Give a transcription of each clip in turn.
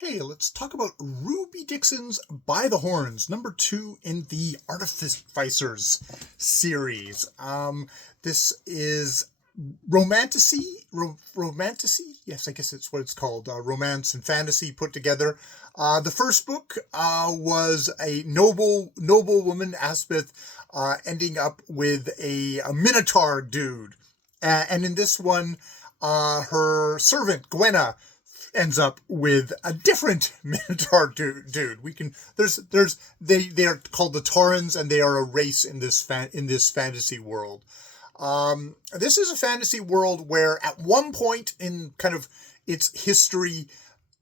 Hey, let's talk about Rby Dxn's By the Horns, number 2 in the Artificers series. This is romantasy? Yes, I guess it's what it's called. Romance and fantasy put together. The first book was a noble woman, Aspith, ending up with a Minotaur dude. And in this one, her servant, Gwenna, ends up with a different Minotaur dude. They are called the Hrns, and they are a race in this fantasy world. This is a fantasy world where at one point in kind of its history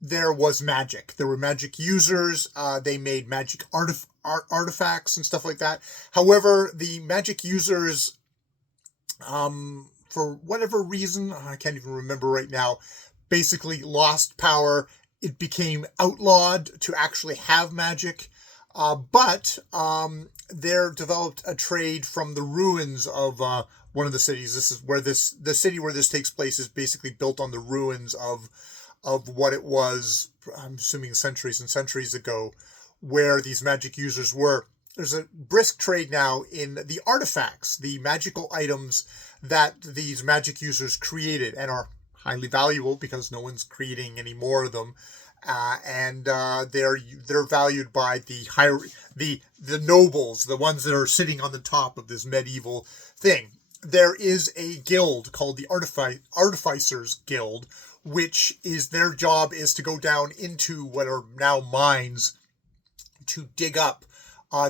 there was magic. There were magic users. They made magic artifacts and stuff like that. However, the magic users, for whatever reason, I can't even remember right now, basically lost power. It became outlawed to actually have magic. But there developed a trade from the ruins of one of the cities. This is where the city where this takes place is basically built on the ruins of what it was, I'm assuming centuries and centuries ago, where these magic users were. There's a brisk trade now in the artifacts, the magical items that these magic users created and are highly valuable because no one's creating any more of them, and they're valued by the nobles, the ones that are sitting on the top of this medieval thing. There is a guild called the Artificers Guild, which is their job is to go down into what are now mines to dig up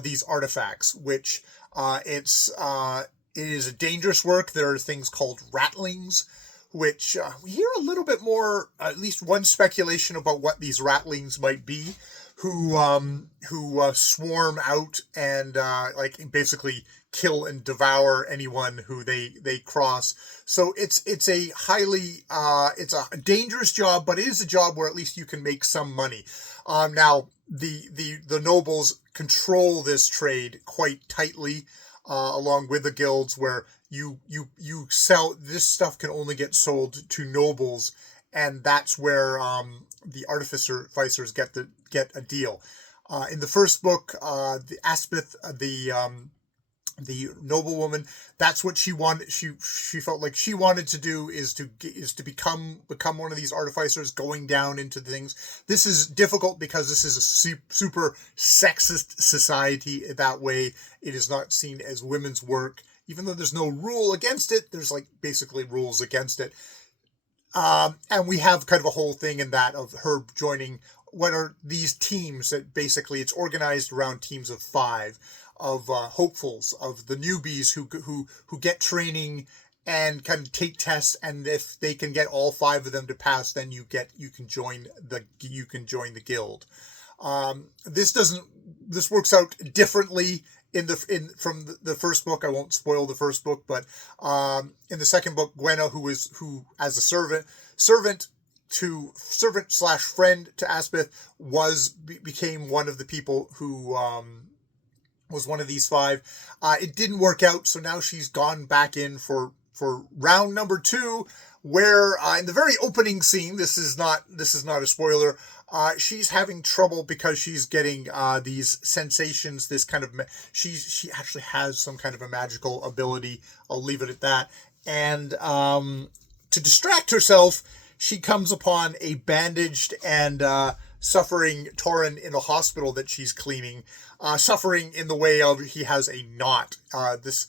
these artifacts, which it is a dangerous work. There are things called ratlings, which we hear a little bit more, at least one speculation about what these ratlings might be, who swarm out and like basically kill and devour anyone who they cross. So it's a highly it's a dangerous job, but it is a job where at least you can make some money. Now the nobles control this trade quite tightly, along with the guilds, where you sell this stuff can only get sold to nobles, and that's where the artificers get a deal. In the first book, the Aspith, the noblewoman, that's what she wanted. She felt like she wanted to do is to become one of these artificers, going down into things. This is difficult because this is a super sexist society. That way, it is not seen as women's work. Even though there's no rule against it, there's like basically rules against it. And we have kind of a whole thing in that of her joining what are these teams that basically it's organized around teams of 5 of hopefuls, of the newbies who get training and kind of take tests, and if they can get all 5 of them to pass, then you can join the guild. This works out differently from the first book. I won't spoil the first book, but in the second book, Gwenna, who as a servant slash friend to Aspith, became one of the people who was one of these 5. It didn't work out, so now she's gone back in for round number 2, where in the very opening scene, this is not a spoiler, she's having trouble because she's getting these sensations. This kind of she actually has some kind of a magical ability. I'll leave it at that. And to distract herself, she comes upon a bandaged and suffering Tauren in a hospital that she's cleaning, suffering in the way of he has a knot. The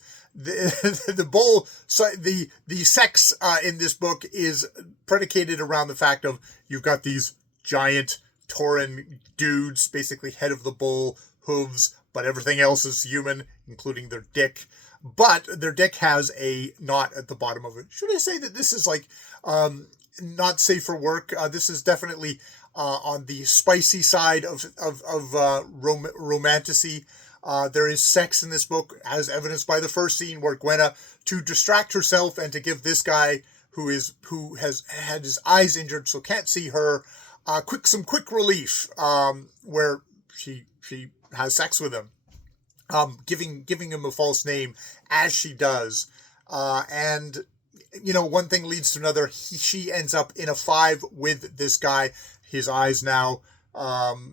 sex in this book is predicated around the fact of you've got these giant Tauren dudes, basically head of the bull, hooves, but everything else is human, including their dick. But their dick has a knot at the bottom of it. Should I say that this is like not safe for work? This is definitely on the spicy side of romantasy. There is sex in this book, as evidenced by the first scene where Gwenna, to distract herself and to give this guy who has had his eyes injured so can't see her some quick relief, where she has sex with him, giving him a false name as she does, and one thing leads to another. She ends up in a 5 with this guy. his eyes now,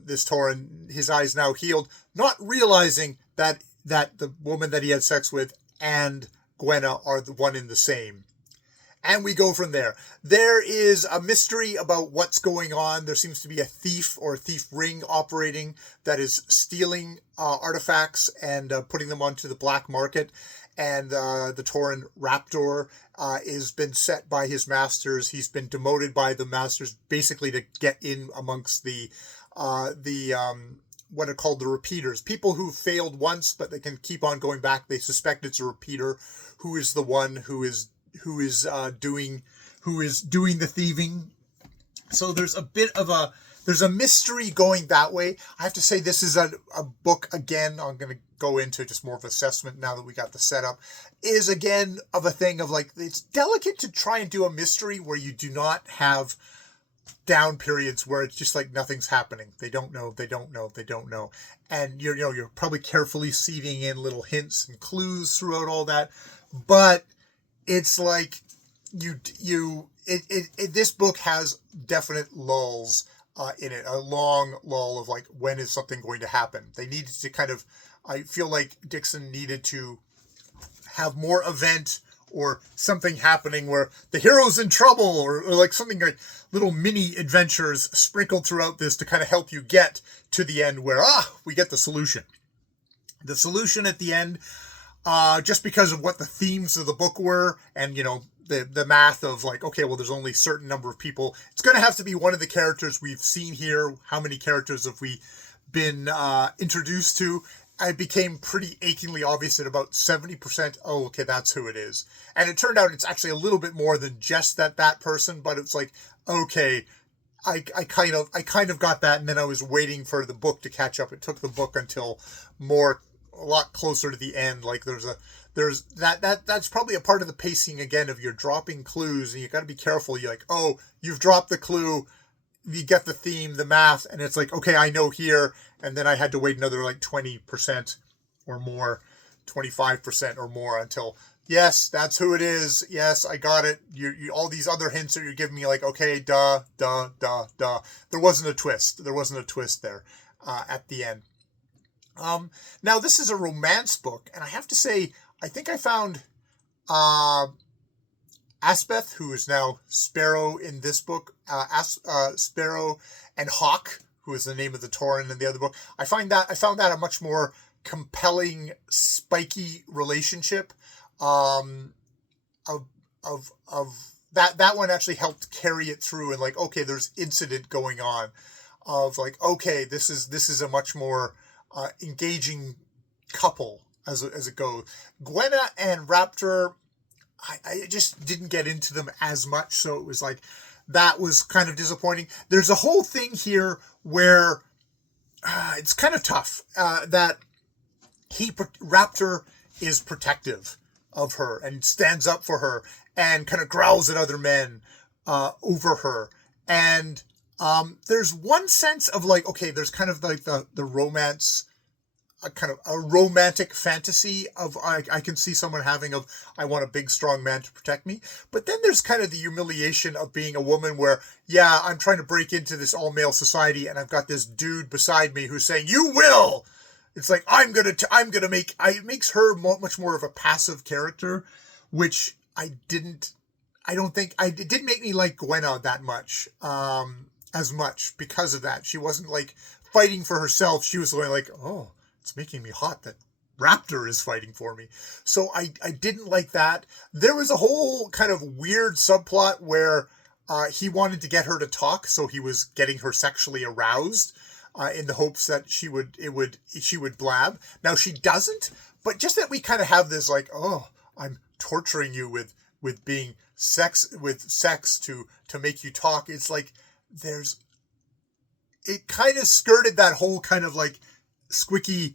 this Tauren, his eyes now healed, not realizing that the woman that he had sex with and Gwenna are the one and the same. And we go from there. There is a mystery about what's going on. There seems to be a thief or a thief ring operating that is stealing artifacts and putting them onto the black market. And the Tauren Raptor has been set by his masters. He's been demoted by the masters basically to get in amongst the what are called the repeaters. People who failed once, but they can keep on going back. They suspect it's a repeater who is the one who is doing the thieving. So there's a mystery going that way. I have to say this is a book, again, I'm going to go into just more of assessment now that we got the setup, is again of a thing of like, it's delicate to try and do a mystery where you do not have down periods where it's just like nothing's happening. They don't know. And you're probably carefully seeding in little hints and clues throughout all that. But it's like this book has definite lulls in it, a long lull of like, when is something going to happen? They needed to kind of, I feel like Dxn needed to have more event or something happening where the hero's in trouble, or like something like little mini adventures sprinkled throughout this to kind of help you get to the end where, we get the solution. The solution at the end, just because of what the themes of the book were, and, the math of like, okay, well, there's only a certain number of people. It's going to have to be one of the characters we've seen here. How many characters have we been introduced to? It became pretty achingly obvious at about 70%. Oh, okay, that's who it is. And it turned out it's actually a little bit more than just that person, but it's like, okay, I kind of got that, and then I was waiting for the book to catch up. It took the book until a lot closer to the end. Like that's probably a part of the pacing again of you're dropping clues, and you got to be careful. You're like, oh, you've dropped the clue, you get the theme, the math, and it's like, okay, I know here, and then I had to wait another like 20% or more, 25% or more until, yes, that's who it is. Yes, I got it. You all these other hints that you're giving me, like, okay, duh. There wasn't a twist. There wasn't a twist there at the end. Now this is a romance book, and I have to say, I think I found Aspeth, who is now Sparrow in this book, Sparrow and Hawk, who is the name of the Tauren in the other book. I found that a much more compelling, spiky relationship. Of that one actually helped carry it through, and like, okay, there's incident going on, of like, okay, this is a much more engaging couple as it goes. Gwenna and Raptor, I just didn't get into them as much, so it was like, that was kind of disappointing. There's a whole thing here where it's kind of tough that Raptor is protective of her and stands up for her and kind of growls at other men over her. And there's one sense of like, okay, there's kind of like the romance, kind of a romantic fantasy of I can see someone having of, I want a big strong man to protect me. But then there's kind of the humiliation of being a woman where, yeah, I'm trying to break into this all male society, and I've got this dude beside me who's saying, you will. It's like, I'm gonna make, it makes her much more of a passive character, which it didn't make me like Gwenna that much, as much because of that. She wasn't like fighting for herself. She was like, oh, it's making me hot that Raptor is fighting for me. So I didn't like that. There was a whole kind of weird subplot where he wanted to get her to talk, so he was getting her sexually aroused in the hopes that she would blab. Now she doesn't, but just that we kind of have this like, oh, I'm torturing you with being sex to make you talk. It's like it kind of skirted that whole kind of like squicky,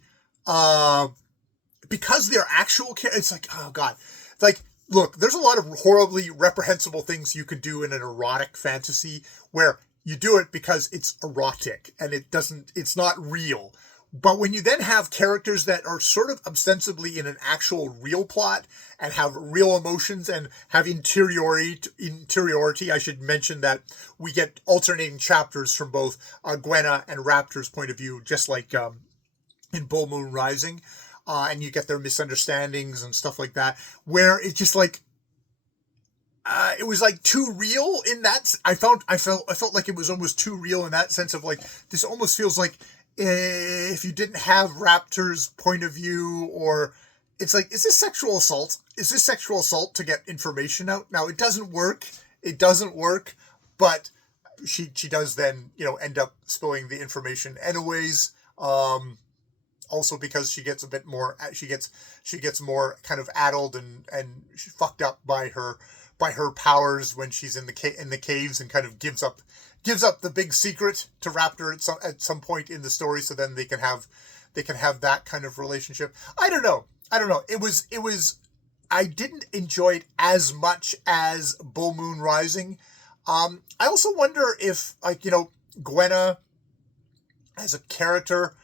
because they're actual it's like, oh god, like, look, there's a lot of horribly reprehensible things you could do in an erotic fantasy where you do it because it's erotic and it's not real. But when you then have characters that are sort of ostensibly in an actual real plot and have real emotions and have interiority, I should mention that we get alternating chapters from both Gwenna and Raptor's point of view, just like in Bull Moon Rising. And you get their misunderstandings and stuff like that, where it's just like, it was like too real in that. I felt like it was almost too real in that sense of like, this almost feels like, if you didn't have Raptor's point of view, or it's like, is this sexual assault? Is this sexual assault to get information out? Now it doesn't work. But she does then, end up spilling the information anyways. Also because she gets a bit more, she gets more kind of addled and fucked up by her powers when she's in the caves, and kind of gives up the big secret to Raptor at some point in the story, so then they can have that kind of relationship. I don't know. It was I didn't enjoy it as much as Bull Moon Rising. I also wonder if, like, Gwenna as a character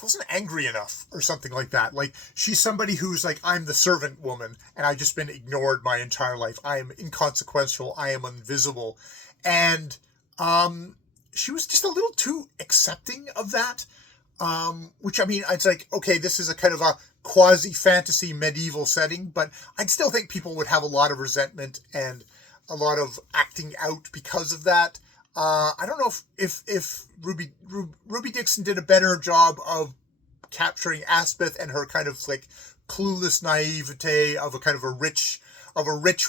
wasn't angry enough or something like that. Like, she's somebody who's like, I'm the servant woman and I've just been ignored my entire life. I am inconsequential. I am invisible. And she was just a little too accepting of that. Which, I mean, it's like, okay, this is a kind of a quasi-fantasy medieval setting, but I'd still think people would have a lot of resentment and a lot of acting out because of that. I don't know if Rby Dxn did a better job of capturing Aspith and her kind of like clueless naivete of a kind of a rich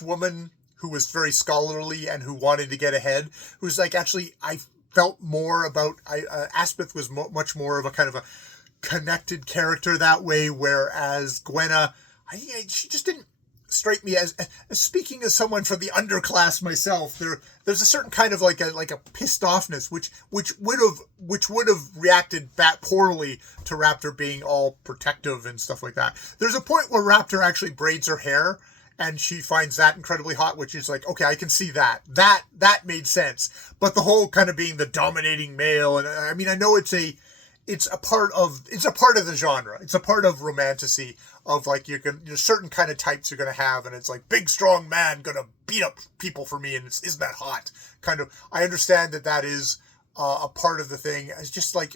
woman who was very scholarly and who wanted to get ahead. Who's like, actually, I felt more about Aspith was much more of a kind of a connected character that way, whereas Gwenna, she just didn't strike me as speaking as someone from the underclass myself. There's a certain kind of like a pissed offness which would have reacted that poorly to Raptor being all protective and stuff like that. There's a point where Raptor actually braids her hair and she finds that incredibly hot, which is like, okay, I can see that made sense. But the whole kind of being the dominating male, and I mean, I know it's a part of the genre. It's a part of romantasy of like, there's certain kind of types you're going to have, and it's like, big strong man going to beat up people for me, and isn't that hot? Kind of, I understand that is a part of the thing. It's just like,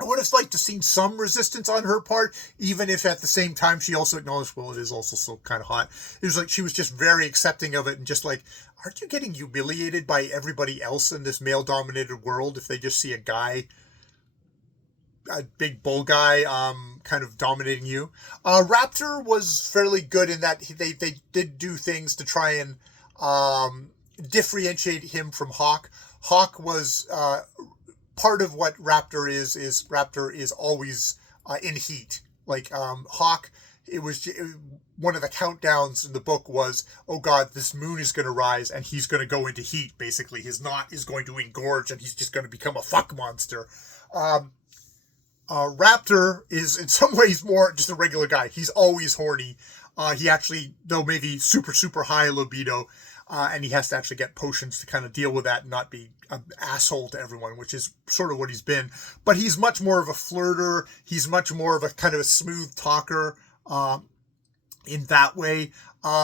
I would have liked to seen some resistance on her part, even if at the same time she also acknowledged, well, it is also so kind of hot. It was like she was just very accepting of it, and just like, aren't you getting humiliated by everybody else in this male-dominated world if they just see a big bull guy kind of dominating you? Raptor was fairly good in that they did do things to try and differentiate him from Hawk. Hawk was part of what Raptor is Raptor is always in heat. Like Hawk, one of the countdowns in the book was, oh God, this moon is going to rise and he's going to go into heat. Basically, his knot is going to engorge and he's just going to become a fuck monster. Raptor is in some ways more just a regular guy. He's always horny. He actually, though maybe super, super high libido, and he has to actually get potions to kind of deal with that and not be an asshole to everyone, which is sort of what he's been. But he's much more of a flirter. He's much more of a kind of a smooth talker in that way.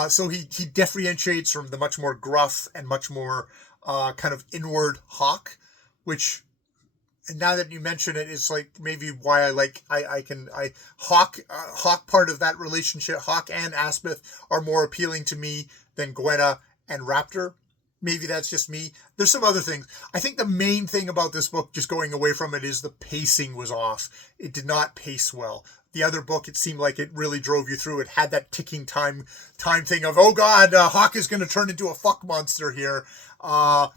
So he differentiates from the much more gruff and much more kind of inward Hawk, which... And now that you mention it, it's like maybe why Hawk part of that relationship, Hawk and Aspith are more appealing to me than Gwenna and Raptor. Maybe that's just me. There's some other things. I think the main thing about this book, just going away from it, is the pacing was off. It did not pace well. The other book, it seemed like it really drove you through. It had that ticking time thing of, oh God, Hawk is going to turn into a fuck monster here. And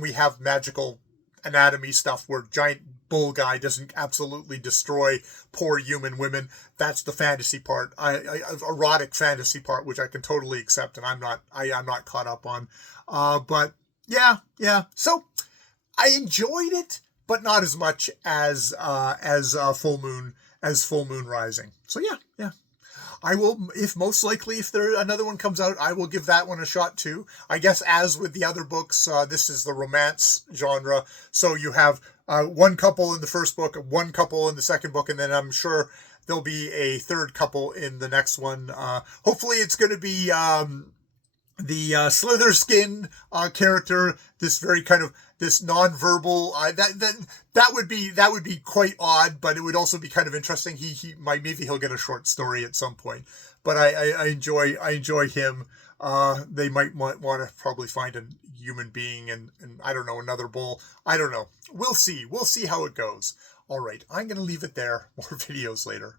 we have magical anatomy stuff where giant bull guy doesn't absolutely destroy poor human women. That's the fantasy part, erotic fantasy part, which I can totally accept, and I'm not caught up on. But yeah. So I enjoyed it, but not as much as Full Moon Rising. So yeah. I will, if there another one comes out, I will give that one a shot too. I guess as with the other books, this is the romance genre. So you have one couple in the first book, one couple in the second book, and then I'm sure there'll be a third couple in the next one. Hopefully it's going to be the slither skin character, this very kind of this nonverbal that would be quite odd, but it would also be kind of interesting. He might, maybe he'll get a short story at some point. But I enjoy him. They might want to probably find a human being and I don't know, another bull. I don't know. We'll see how it goes. All right, I'm going to leave it there. More videos later.